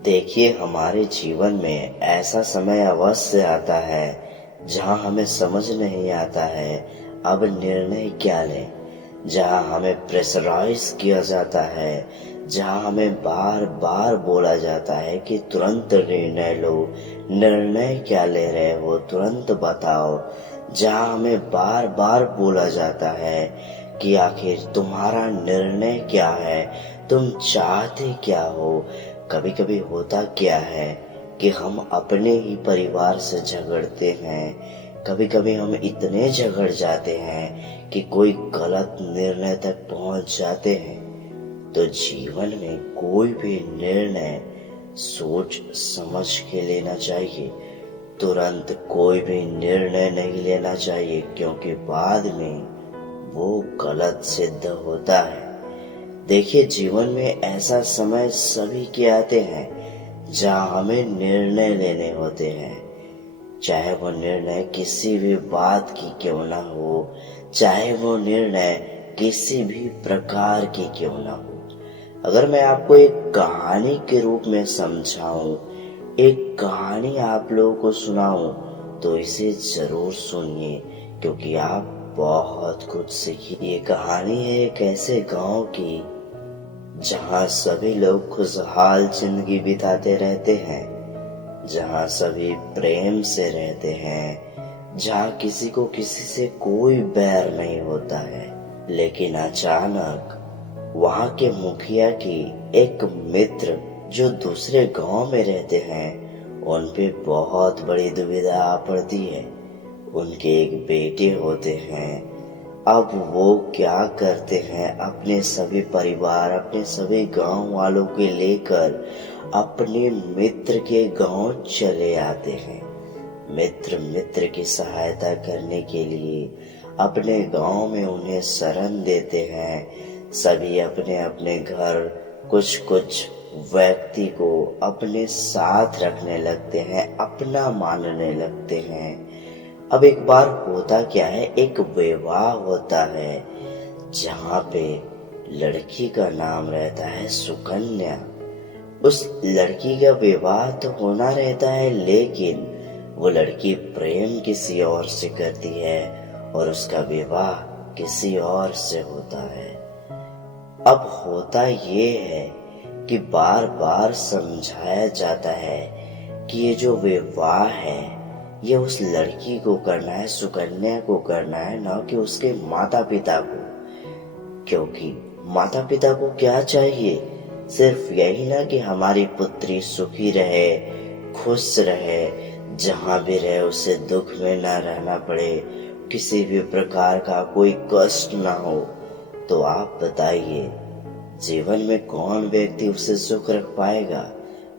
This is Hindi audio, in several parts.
देखिए, हमारे जीवन में ऐसा समय अवश्य आता है जहां हमें समझ नहीं आता है अब निर्णय क्या लें, जहां हमें प्रेशराइज किया जाता है, जहां हमें बार बार बोला जाता है कि तुरंत निर्णय लो, निर्णय क्या ले रहे हो तुरंत बताओ, जहां हमें बार बार बोला जाता है कि आखिर तुम्हारा निर्णय क्या है, तुम चाहते क्या हो। कभी कभी होता क्या है कि हम अपने ही परिवार से झगड़ते हैं, कभी कभी हम इतने झगड़ जाते हैं कि कोई गलत निर्णय तक पहुंच जाते हैं। तो जीवन में कोई भी निर्णय सोच समझ के लेना चाहिए। तुरंत कोई भी निर्णय नहीं लेना चाहिए, क्योंकि बाद में वो गलत सिद्ध होता है। देखिए, जीवन में ऐसा समय सभी के आते हैं जहां हमें निर्णय लेने होते हैं, चाहे वो निर्णय किसी भी बात की क्यों ना हो, चाहे वो निर्णय किसी भी प्रकार की क्यों ना हो। अगर मैं आपको एक कहानी के रूप में समझाऊं, एक कहानी आप लोगों को सुनाऊं, तो इसे जरूर सुनिए, क्योंकि आप बहुत कुछ सीखिए। ये कहानी है एक ऐसे गांव की जहां सभी लोग खुशहाल जिंदगी बिताते रहते हैं, जहां सभी प्रेम से रहते हैं, जहां किसी को किसी से कोई बैर नहीं होता है। लेकिन अचानक वहां के मुखिया की एक मित्र जो दूसरे गांव में रहते हैं, उन पे बहुत बड़ी दुविधा आ पड़ती है। उनके एक बेटे होते हैं। अब वो क्या करते हैं, अपने सभी परिवार, अपने सभी गांव वालों के लेकर अपने मित्र के गांव चले आते हैं। मित्र की सहायता करने के लिए अपने गांव में उन्हें शरण देते हैं। सभी अपने अपने घर कुछ कुछ व्यक्ति को अपने साथ रखने लगते हैं, अपना मानने लगते हैं। अब एक बार होता क्या है, एक विवाह होता है जहाँ पे लड़की का नाम रहता है सुकन्या। उस लड़की का विवाह तो होना रहता है, लेकिन वो लड़की प्रेम किसी और से करती है और उसका विवाह किसी और से होता है। अब होता ये है कि बार बार समझाया जाता है कि ये जो विवाह है ये उस लड़की को करना है, सुकन्या को करना है, ना कि उसके माता पिता को। क्योंकि माता पिता को क्या चाहिए, सिर्फ यही ना कि हमारी पुत्री सुखी रहे, खुश रहे, जहां भी रहे उसे दुख में ना रहना पड़े, किसी भी प्रकार का कोई कष्ट ना हो। तो आप बताइए, जीवन में कौन व्यक्ति उसे सुख रख पाएगा?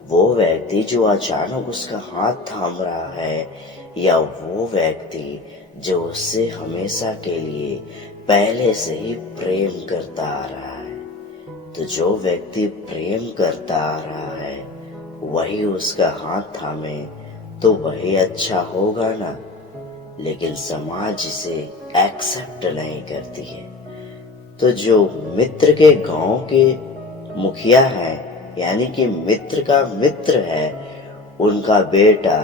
वो व्यक्ति जो अचानक उसका हाथ थाम रहा है, या वो व्यक्ति जो उससे हमेशा के लिए पहले से ही प्रेम करता आ रहा है? तो जो व्यक्ति प्रेम करता आ रहा है वही उसका हाथ थामे तो वही अच्छा होगा ना। लेकिन समाज इसे एक्सेप्ट नहीं करती है। तो जो मित्र के गांव के मुखिया है, यानी कि मित्र का मित्र है, उनका बेटा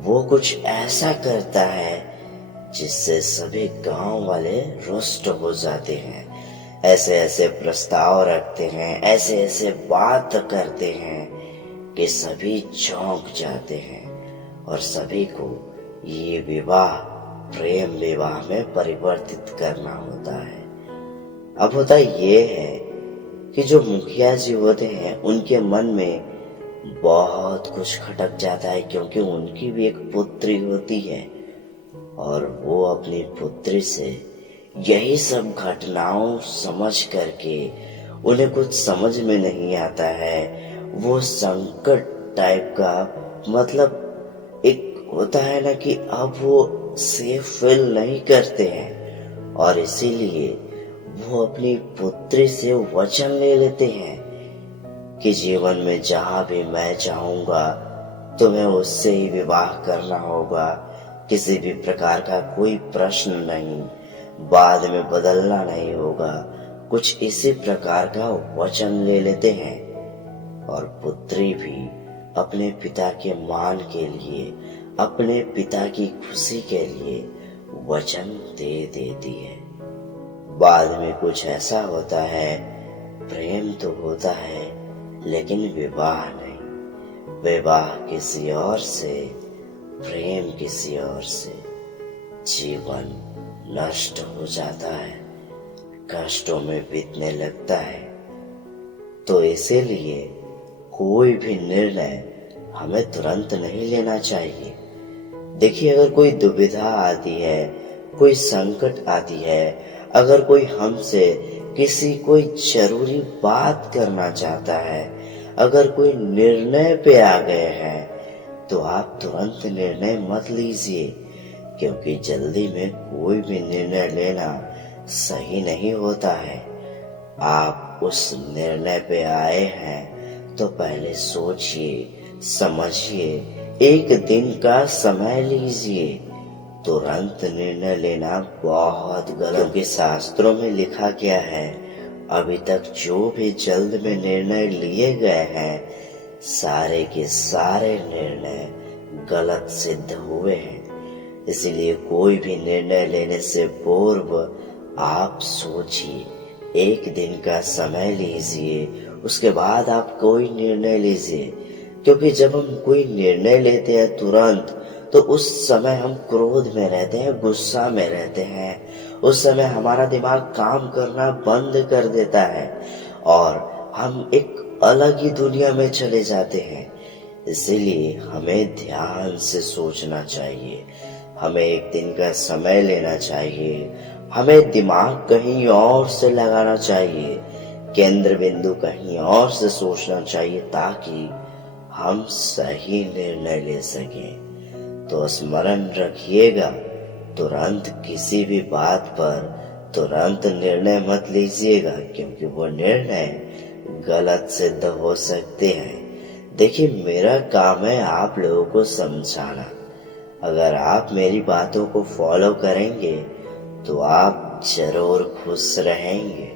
वो कुछ ऐसा करता है जिससे सभी गांव वाले रुष्ट हो जाते हैं। ऐसे ऐसे प्रस्ताव रखते हैं, ऐसे ऐसे बात करते हैं कि सभी चौंक जाते हैं और सभी को ये विवाह प्रेम विवाह में परिवर्तित करना होता है। अब होता ये है कि जो मुखिया जी होते हैं उनके मन में बहुत कुछ खटक जाता है, क्योंकि उनकी भी एक पुत्री होती है और वो अपनी पुत्री से यही सब घटनाओं समझ करके उन्हें कुछ समझ में नहीं आता है। वो संकट टाइप का, मतलब एक होता है ना कि अब वो सेफ फील नहीं करते हैं और इसीलिए वो अपनी पुत्री से वचन ले लेते हैं कि जीवन में जहां भी मैं चाहूंगा तुम्हें उससे ही विवाह करना होगा, किसी भी प्रकार का कोई प्रश्न नहीं, बाद में बदलना नहीं होगा। कुछ इसी प्रकार का वचन ले लेते हैं। और पुत्री भी अपने पिता के मान के लिए, अपने पिता की खुशी के लिए वचन दे देती है। बाद में कुछ ऐसा होता है, प्रेम तो होता है लेकिन विवाह नहीं। विवाह किसी और से, प्रेम किसी और से। जीवन नष्ट हो जाता है, कष्टों में बीतने लगता है। तो इसीलिए कोई भी निर्णय हमें तुरंत नहीं लेना चाहिए। देखिए, अगर कोई दुविधा आती है, कोई संकट आती है, अगर कोई हमसे किसी कोई जरूरी बात करना चाहता है, अगर कोई निर्णय पे आ गए हैं, तो आप तुरंत निर्णय मत लीजिए, क्योंकि जल्दी में कोई भी निर्णय लेना सही नहीं होता है। आप उस निर्णय पे आए हैं तो पहले सोचिए, समझिए, एक दिन का समय लीजिए। तुरंत निर्णय लेना बहुत गलत, क्योंकि शास्त्रों में लिखा गया है, अभी तक जो भी जल्द में निर्णय लिए गए हैं, सारे के सारे निर्णय गलत सिद्ध हुए हैं। इसलिए कोई भी निर्णय लेने से पूर्व आप सोचिए, एक दिन का समय लीजिए, उसके बाद आप कोई निर्णय लीजिए। क्योंकि जब हम कोई निर्णय लेते हैं तुरंत, तो उस समय हम क्रोध में रहते हैं, गुस्सा में रहते हैं। उस समय हमारा दिमाग काम करना बंद कर देता है और हम एक अलग ही दुनिया में चले जाते हैं। इसीलिए हमें ध्यान से सोचना चाहिए, हमें एक दिन का समय लेना चाहिए, हमें दिमाग कहीं और से लगाना चाहिए, केंद्र बिंदु कहीं और से सोचना चाहिए, ताकि हम सही निर्णय ले सकें। तो स्मरण रखिएगा, तुरंत किसी भी बात पर तुरंत निर्णय मत लीजिएगा, क्योंकि वो निर्णय गलत सिद्ध हो सकते हैं। देखिए, मेरा काम है आप लोगों को समझाना। अगर आप मेरी बातों को फॉलो करेंगे तो आप जरूर खुश रहेंगे।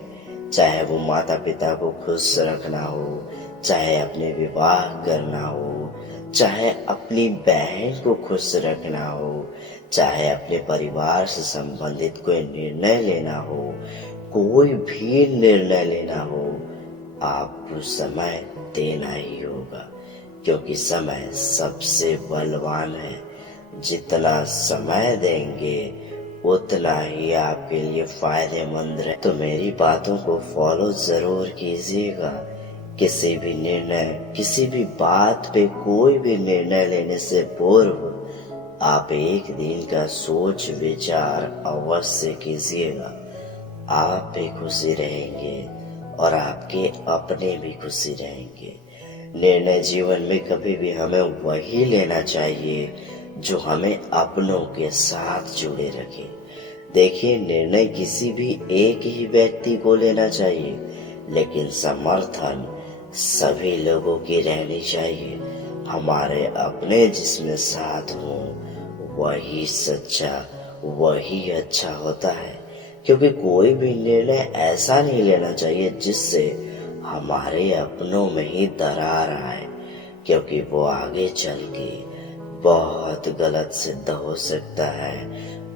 चाहे वो माता पिता को खुश रखना हो, चाहे अपने विवाह करना हो, चाहे अपनी बहन को खुश रखना हो, चाहे अपने परिवार से संबंधित कोई निर्णय लेना हो, कोई भी निर्णय लेना हो, आपको समय देना ही होगा, क्योंकि समय सबसे बलवान है। जितना समय देंगे उतना ही आपके लिए फायदेमंद है। तो मेरी बातों को फॉलो जरूर कीजिएगा। किसी भी निर्णय, किसी भी बात पे कोई भी निर्णय लेने से पूर्व आप एक दिन का सोच विचार अवश्य कीजिएगा। आप भी खुशी रहेंगे और आपके अपने भी खुशी रहेंगे। निर्णय जीवन में कभी भी हमें वही लेना चाहिए जो हमें अपनों के साथ जुड़े रखे। देखिए, निर्णय किसी भी एक ही व्यक्ति को लेना चाहिए, लेकिन समर्थन सभी लोगों की रहनी चाहिए। हमारे अपने जिसमें साथ हो वही सच्चा, वही अच्छा होता है। क्योंकि कोई भी निर्णय ऐसा नहीं लेना चाहिए जिससे हमारे अपनों में ही दरार आए, क्योंकि वो आगे चल के बहुत गलत सिद्ध हो सकता है,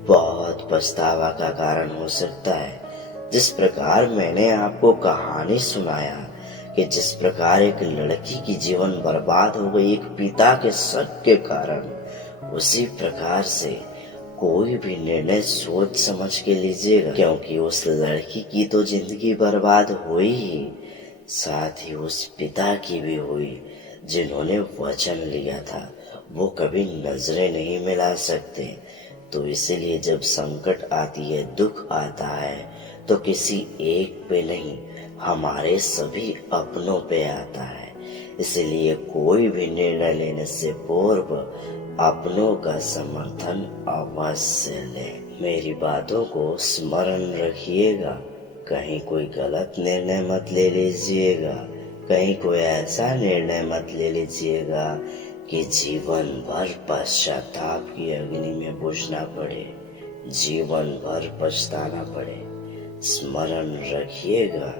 बहुत पछतावा का कारण हो सकता है। जिस प्रकार मैंने आपको कहानी सुनाया कि जिस प्रकार एक लड़की की जीवन बर्बाद हो गई एक पिता के शक के कारण, उसी प्रकार से कोई भी निर्णय सोच समझ के लीजिएगा, क्योंकि उस लड़की की तो जिंदगी बर्बाद हुई ही, साथ ही उस पिता की भी हुई जिन्होंने वचन लिया था। वो कभी नजरें नहीं मिला सकते। तो इसीलिए जब संकट आती है, दुख आता है, तो किसी एक पे नहीं, हमारे सभी अपनों पे आता है। इसलिए कोई भी निर्णय लेने से पूर्व अपनों का समर्थन अवश्य लें। मेरी बातों को स्मरण रखिएगा, कहीं कोई गलत निर्णय मत ले लीजिएगा, कहीं कोई ऐसा निर्णय मत ले लीजिएगा कि जीवन भर पश्चाताप की अग्नि में बुझना पड़े, जीवन भर पछताना पड़े। स्मरण रखिएगा,